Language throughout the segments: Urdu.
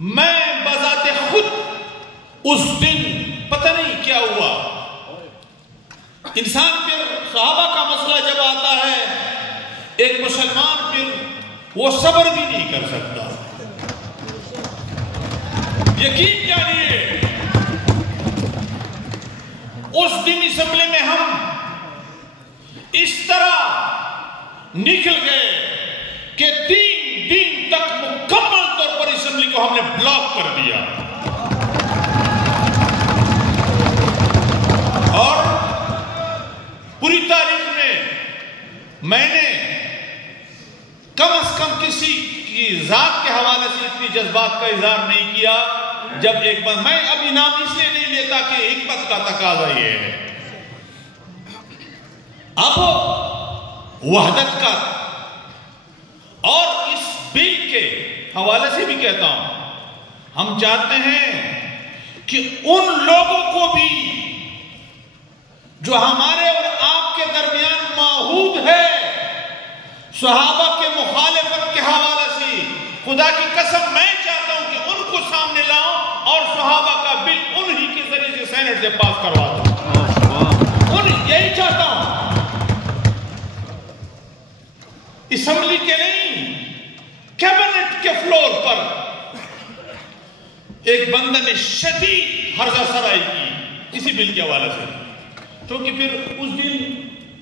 میں بذات خود اس دن پتہ نہیں کیا ہوا، انسان پھر صحابہ کا مسئلہ جب آتا ہے، ایک مسلمان پھر وہ صبر بھی نہیں کر سکتا. یقین جانیے اس دن اسمبلی میں ہم اس طرح نکل گئے کہ 3 دن تک مکمل طور پر اسمبلی کو ہم نے بلاک کر دیا. اور پوری تاریخ میں نے کم از کم کسی کی ذات کے حوالے سے اتنی جذبات کا اظہار نہیں کیا. جب ایک بار میں ابھی نام اس لیے نہیں لیتا کہ حکمت کا تقاضا یہ ہے، اب وحدت کا اور اس بل کے حوالے سے بھی کہتا ہوں، ہم چاہتے ہیں کہ ان لوگوں کو بھی جو ہمارے اور آپ کے درمیان معہود ہے صحابہ کے مخالفت کے حوالے سے، خدا کی قسم میں چاہتا ہوں کہ ان کو سامنے لاؤں اور صحابہ کا بل انہی کے ذریعے سے سینٹ سے پاس کرواتا ہوں. یہی چاہتا ہوں، اسمبلی کے نہیں، کیبنٹ کے فلور پر ایک بندہ نے شدید ہرزہ سرائی کی اسی بل کے حوالے سے. کیونکہ پھر اس دن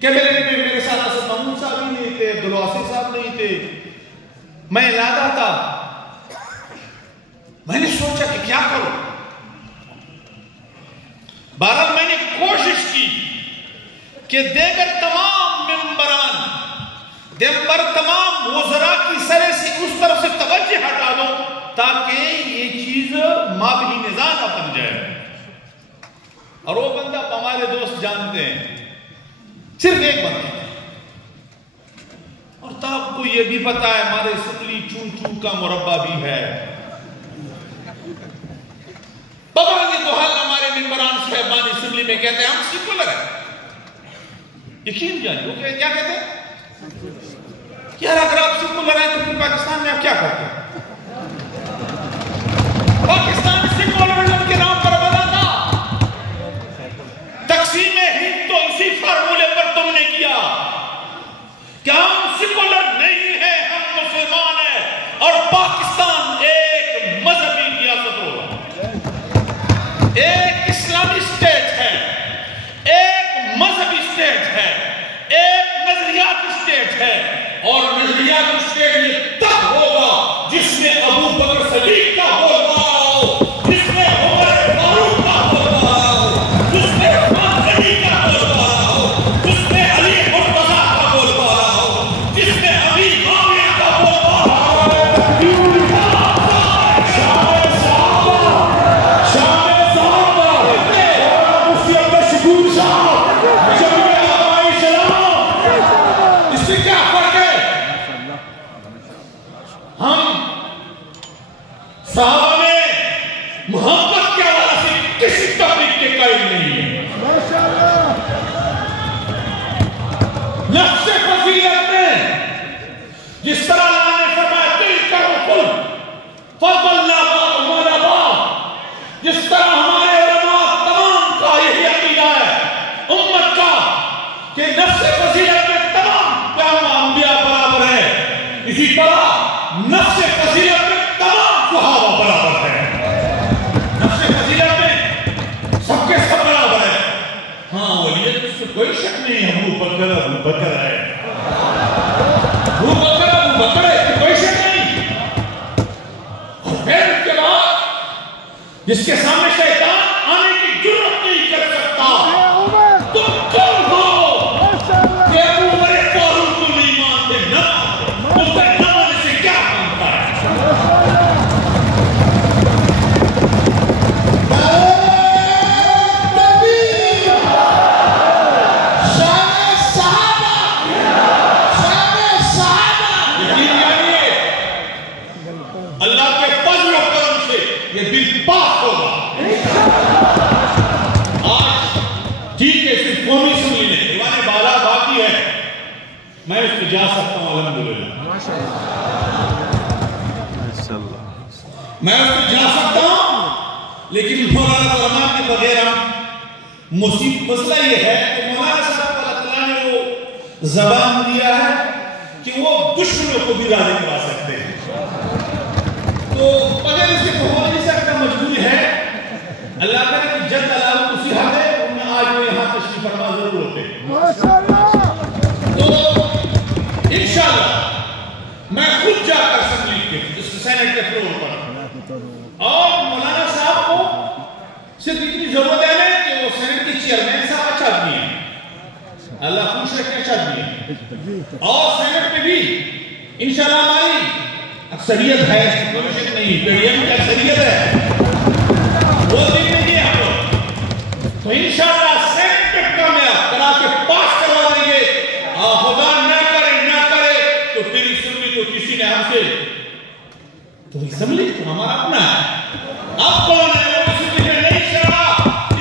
کیبنٹ میں میرے ساتھ اسد محمود صاحب ہی نہیں تھے، عبدالواسع صاحب نہیں تھے، میں لادا تھا. میں نے سوچا کہ کیا کروں. بہرحال میں نے کوشش کی کہ دیگر تمام ممبران تمام وزراء کی سرے سے اس طرف سے توجہ ہٹا دو تاکہ یہ چیز مابہی نزاع نہ بن جائے. اور وہ بندہ ہمارے دوست جانتے ہیں، صرف ایک بندہ. اور تو آپ کو یہ بھی پتا ہے ہمارے اسمبلی چون چون کا مربع بھی ہے. پتا نہیں تو حل ہمارے ممبران صاحبان اسمبلی میں کہتے ہیں ہم سیکولر ہیں. یقین جانیے وہ کیا کہتے ہیں؟ یار اگر آپ سیکولر ہیں تو پھر پاکستان میں آپ کیا کرتے ہیں؟ پاکستان سیکولرزم کے نام پر بنا تھا. تقسیم ہند تو اسی فارمولے پر تم نے کیا کہ ہم سیکولر نہیں ہیں، ہم مسلمان ہیں اور پاکستان ایک مذہبی ریاست ہوگا، ایک اسلامی اسٹیٹ ہے، ایک مذہبی اسٹیٹ ہے، ایک نظریات اسٹیٹ ہے. اور نظریات اسٹیٹ یہ تب ہوگا جس میں ابو بکر صدیق کا بول رہا ہو، جس میں عمر فاروق کا بول رہا ہو، جس میں عثمان غنی کا بول رہا ہو، جس میں علی مرتضیٰ کا بول رہا ہو، جس میں ابی معاویہ کا بول رہا ہو. صحابہ میں محبت کے حوالے سے کسی تحریک کے قائل نہیں ہے. نفس فضیلت میں جس طرح اللہ نے فرمایا تلک الرسل فضلنا بعضهم علی بعض، جس طرح ہمارے علماء تمام کا یہی عقیدہ ہے امت کا کہ نفس فضیلت میں تمام پیامبر انبیاء برابر ہیں، اسی طرح نفس فضیلت میں تمام صحابہ برابر ہیں. نفس فضیلت میں سب کے سب برابر ہیں. ہاں ولیت اس میں کوئی شک نہیں ہے، ابو بکر ہے، ابو بکر ہے، اس میں کوئی شک نہیں. اور پھر اس کے بعد جس کے سامنے شیطان آنے کی جرات نہیں کر سکتا، تم کون ہو کہ ابو بکر فاروق کو نہیں مانتے؟ نہ اس کا نہ ماننے سے کیا مانتا ہے؟ اللہ کے فضل و کرم سے یہ بل پاس ہوگا. آج ٹھیک ہے صرف قومی اسمبلی نے دیوان بالا باقی ہے، میں اس پہ جا سکتا ہوں الحمدللہ. میں اس پہ جا سکتا ہوں، لیکن مولانا رحمان کے بغیر مسئلہ یہ ہے کہ مولانا صاحب کو اللہ تعالیٰ نے وہ زبان دیا ہے کہ وہ دشمنوں کو بھی راضی کرا سکتے ہیں، تو بغیر اس کے ہو نہیں سکتا، مجبوری ہے۔ اللہ کرے کہ جلد اللہ اسی حد ہے، انہیں آج وہ یہاں تشریف فرما ضرور ہوتے ہیں۔ تو انشاءاللہ میں خود جا کر اسمبلی کے سینٹ کے فلور پر، اور مولانا صاحب کو صرف اتنی ضرورت ہے کہ وہ سینٹ کی چیئرمین صاحب اچھا آدمی ہے، اللہ خوش رکھے اچھا آدمی ہے، اور سینٹ میں بھی انشاءاللہ ہماری اکثریت ہے، کمیشن نہیں، پیڈیم کی اکثریت ہے، وہ دن نہیں ہے ہم لوگ، تو انشاءاللہ سینٹ میں کامیاب کرا کے پاس کروا دیں گے، خدا نہ کرے تو پھر اسمبلی کو کسی نے ہم سے، تو اسمبلی تو ہمارا اپنا ہے، اب کون ہے وہ اسمبلی میں نہیں چلا،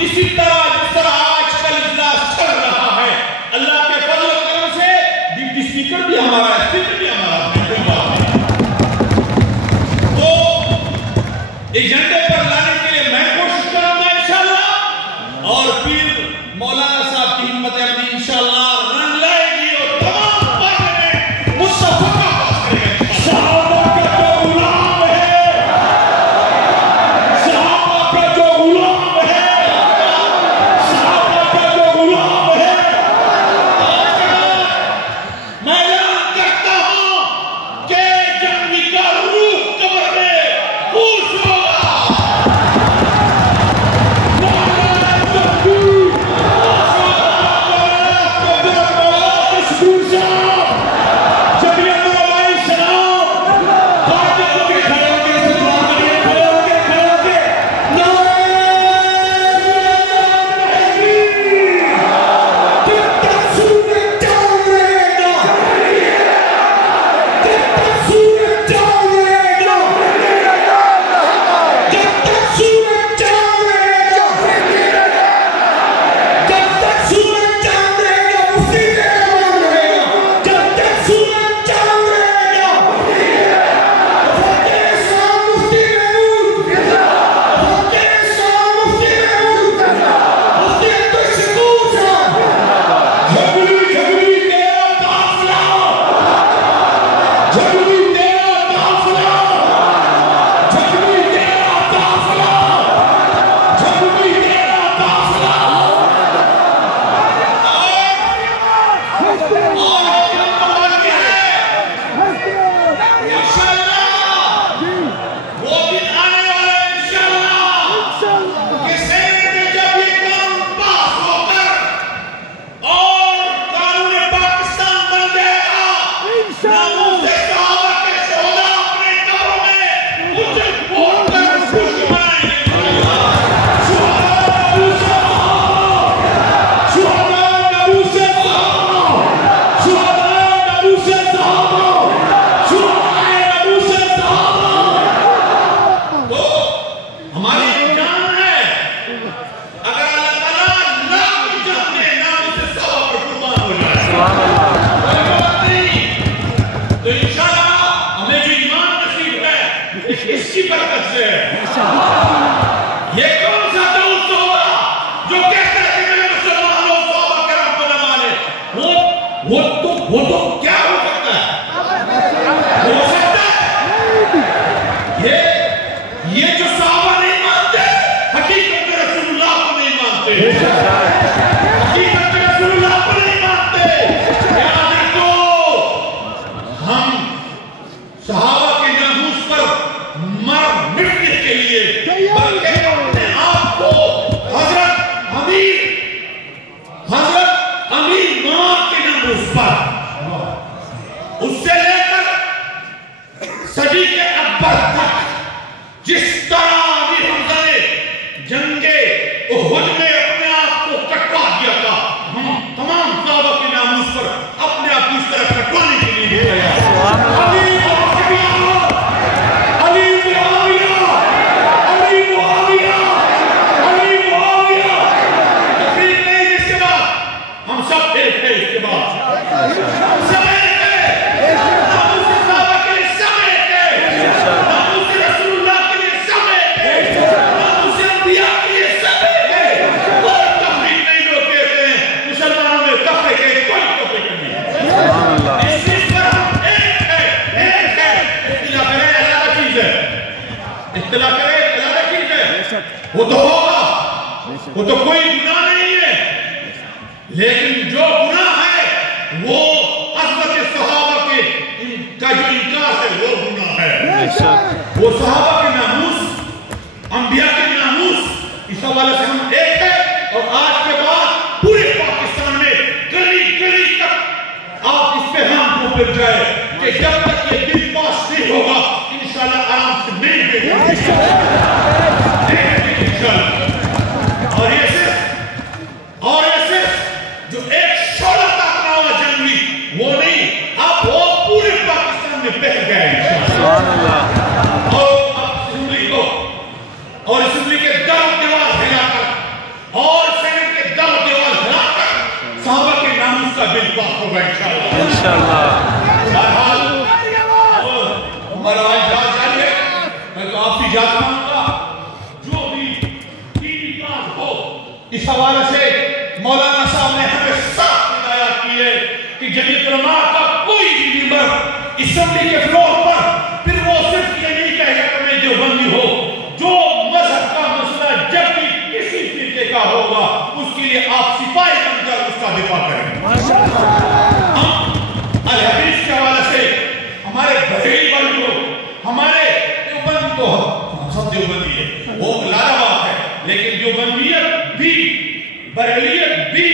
اسی طرح جس طرح آج کل اجلاس چل رہا ہے، اللہ کے فضل و کرم سے ڈپٹی اسپیکر بھی ہمارا ہے، اسپیکر بھی ہمارا ہے، کوئی بات نہیں، تو ایجنڈے پر لانے کے لیے میں کوشش کروں گا انشاءاللہ، اور پھر مولانا صاحب کی ہمت عملی انشاءاللہ رنگ لائے گی اور تمام پارلیمنٹ متفقہ پاس کرے گا۔ صحابہ کا جو غلام ہے، صحابہ کا جو غلام ہے، صحابہ کا جو غلام ہے، میں اعلان کرتا ہوں کہ جنگی کا روح قبر میں پوچھ ہوگا۔ اس کی برکت سے یہ کون سا دوست ہوگا جو کہتا ہے کہ میں مسلمان ہوں صحابہ کرام کو نہ مانے، وہ تو کیا ہو سکتا ہے؟ ہو سکتا ہے یہ جو صحابہ نہیں مانتے حقیقت میں رسول اللہ کو نہیں مانتے، حقیقت میں رسول اللہ کو نہیں مانتے۔ یاد رکھو ہم صحابہ کے ناموس پر مر مٹنے کے لیے بلکہ اپنے آپ کو حضرت امیر مواد کے ناموس پر اس سے لے کر صدی کے اکبر تک جس طرح امیر حمزہ نے جنگ احد میں اپنے آپ کو کٹوا اختلاف کرے الگ چیز ہے، وہ تو ہوگا، وہ تو کوئی گناہ نہیں ہے، لیکن جو گناہ ہے وہ عظمت صحابہ کا جو انکار ہے وہ گناہ ہے۔ وہ صحابہ کے ناموس، انبیاء کے ناموس، اس حوالے سے ہم ایک ہے، اور آج کے بعد پورے پاکستان میں گلی گلی تک آپ اس پیغام کو پھر جائے کہ جب تک یہ بل پاس نہیں ہوگا انشاءاللہ آرام سے نہیں دے گا اور یہ صرف جو ایک شعلہ تک ناوا جنگی وہ نہیں، اب وہ پورے پاکستان میں پھیل گئے انشاءاللہ، اور اسمبلی کے در دیوار ہلا کر اور سینٹ کے در دیوار ہلا کر صحابہ کے ناموس کا بل پاس ہوگا انشاءاللہ۔ بہرحال ہمارا اجازت جاری ہے، میں تو آپ کی اجازت مانگوں گا، جو بھی دینی کام ہو اس حوالے سے مولانا صاحب نے ہمیں صاف ہدایت کی ہے کہ جمعیت علماء کا کوئی بھی ممبر اسمبلی کے فلور پر پھر وہ صرف یہ نہیں کہے گا کہ میں دیوبندی ہو، جو مذہب کا مسئلہ جب بھی کسی فرقے کا ہوگا اس کے لیے آپ سپاہی بن کر اس کا دفاع کریں۔ ہم الحدیث کے حوالے سے ہمارے بریلی والے لوگ، ہمارے دیوبند تو ہم سب دیوبندی ہے، وہ علیحدہ بات ہے، لیکن دیوبندیت بھی، بریلیت بھی،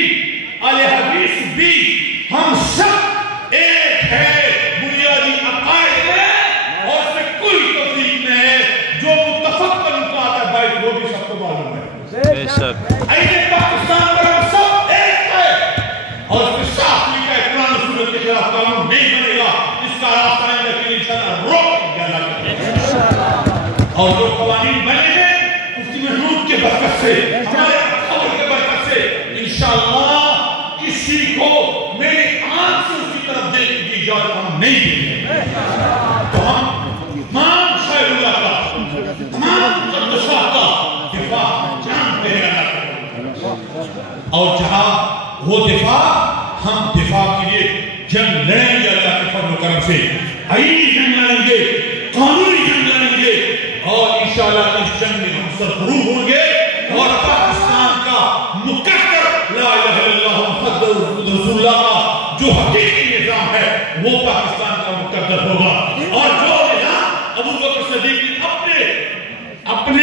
الحدیث بھی، ہم سب ایک ہے بنیادی عقائد میں، اور اس میں کوئی تفریق نہیں ہے، جو متفق پر نکاتا ہے بھائی وہ بھی سب کو معلوم ہے۔ ایسے پاکستان پر ہم سب ایک ہے، اور اس میں صاف لکھا ہے قرآن و سنت کے خلاف قانون نہیں بنے گا، اس کا راستہ ہے لیکن انشاءاللہ روک دیا جائے، اور جو قوانین بنے ہیں مفتی محمود کے برکت سے، ہمارے خبر کے برکت سے انشاءاللہ کسی کو میری آنکھ سے اس کی طرف دیکھنے کی اجازت ہم نہیں دیں گے۔ تو ہم تمام خیر اللہ کا، تمام مقدسات کا دفاع جان دے گا، اور جہاں وہ دفاع، ہم دفاع کے لیے جنگ لڑیں گے اللہ کے فضل و کرم سے، آئینی جنگ لڑیں گے، قانونی جنگ لڑیں گے، اور انشاءاللہ اس جنگ میں ہم سرفروغ ہوں گے، اور پاکستان کا مقرر لا الہ الا اللہ محمد رسول اللہ کا جو حقیقی نظام ہے وہ پاکستان کا مقرر ہوگا، اور جو نظام ابو بکر صدیق اپنے